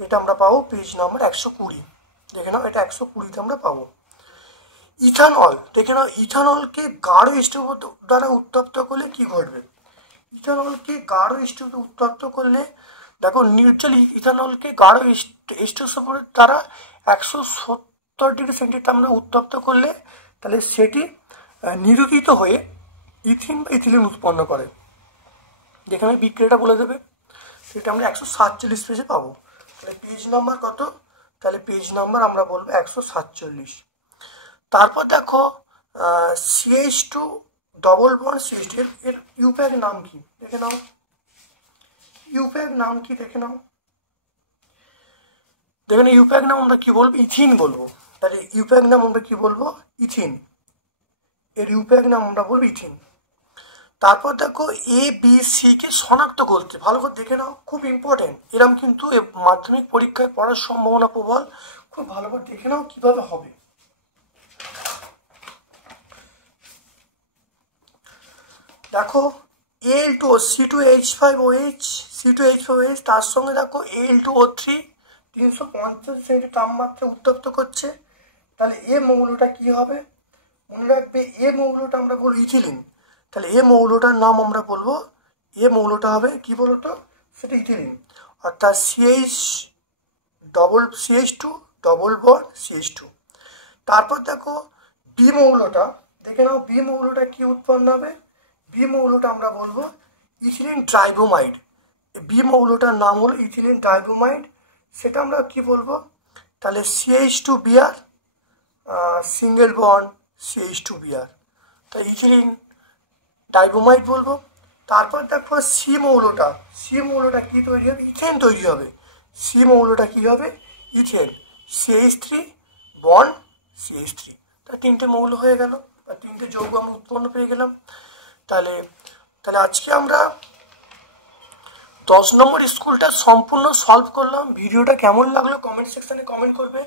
এটা আমরা পাবো পেজ নাম্বার 120। দেখে নাও, এটা 120তে আমরা পাবো। ইথানল দেখে নাও, ইথানলকে গাঢ় স্টোভ দ্বারা উত্তপ্ত করলে কি ঘটবে? ইথানলকে গাঢ় স্টোভ উত্তপ্ত করলে দেখো, নির্জল ইথানলকে গাঢ় স্টোভ দ্বারা 170 ডিগ্রি সেন্টিগ্রেড আমরা উত্তপ্ত করলে তাহলে সেটি নিরুদিত হয়ে ইথিন বা ইথিলিন উৎপন্ন করে। যেখানে বিক্রিয়াটা বলে দেবে, সেটা আমরা 147 পেজে পাবো। তাহলে পেজ নাম্বার কত? তাহলে পেজ নাম্বার আমরা বলবো 147। তারপর দেখো CH2 ডবল বন্ড CH2 এর ইউপ্যাক নাম কি? দেখে নাও, ইউপ্যাক নাম কি দেখে নাও। দেখে নাও, ইউপ্যাক নাম আমরা কি বলবো? ইথিন বলবো। তাহলে ইউপ্যাক নাম আমরা কি বলবো? ইথিন। এর ইউপ্যাক নাম আমরা বলবো ইথিন। তারপর দেখো ABC কে শনাক্ত করতে, ভালো করে দেখে নাও, খুব ইম্পর্টেন্ট। এরকম কিন্তু মাধ্যমিক পরীক্ষায় পড়ার সম্ভাবনা প্রবল, খুব ভালো করে দেখে নাও কিভাবে হবে। দেখো Al2O C2H5OH C2H5OH, তার সঙ্গে দেখো Al2O3 350 সেন্টি তাপমাত্রা উত্তপ্ত করছে। তাহলে এ মৌলটা কি হবে? মনে রাখবে, এ মৌলটা আমরা বলবো ইথিলিন। তাহলে এ মৌলটার নাম আমরা বলবো, এ মৌলটা হবে কি বলতো? সেটা ইথিলিন। অর্থাৎ CH2 ডবল বন্ড CH2। তারপর দেখো বি মৌলটা, দেখে নাও বি মৌলটা কি উৎপন্ন হবে? বি মৌলটা আমরা বলবো ইথিলিন ট্রাইব্রোমাইড। বি মৌলটার নাম হলো ইথিলিন ট্রাইব্রোমাইড। সেটা আমরা কি বলবো? তাহলে CH2Br সিঙ্গেল বন্ড CH2Br, তাই ইথিলিন ডাইব্রোমাইড বলবো। তারপর দেখো সি মৌলটা কি তৈরি হবে? ইথেন তৈরি হবে। সি মৌলটা কি হবে? ইথেন। CH3 বন্ড CH3, তা 3টে মৌল হয়ে গেল, বা 3টে যৌগ আমরা উৎপন্ন পেয়ে গেলাম। তাহলে আজকে আমরা 10 নম্বর স্কুলটা সম্পূর্ণ সলভ করলাম। ভিডিওটা কেমন লাগলো কমেন্ট সেকশনে কমেন্ট করবে।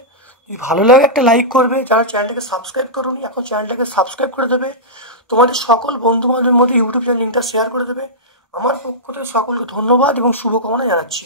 যদি ভালো লাগে একটা লাইক করবে। যারা চ্যানেলটাকে সাবস্ক্রাইব করোনি, এখন চ্যানেলটাকে সাবস্ক্রাইব করে দেবে। তোমাদের সকল বন্ধু বান্ধবের মধ্যে ইউটিউব চ্যানেল লিঙ্কটা শেয়ার করে দেবে। আমার পক্ষ থেকে সকলকে ধন্যবাদ এবং শুভকামনা জানাচ্ছি।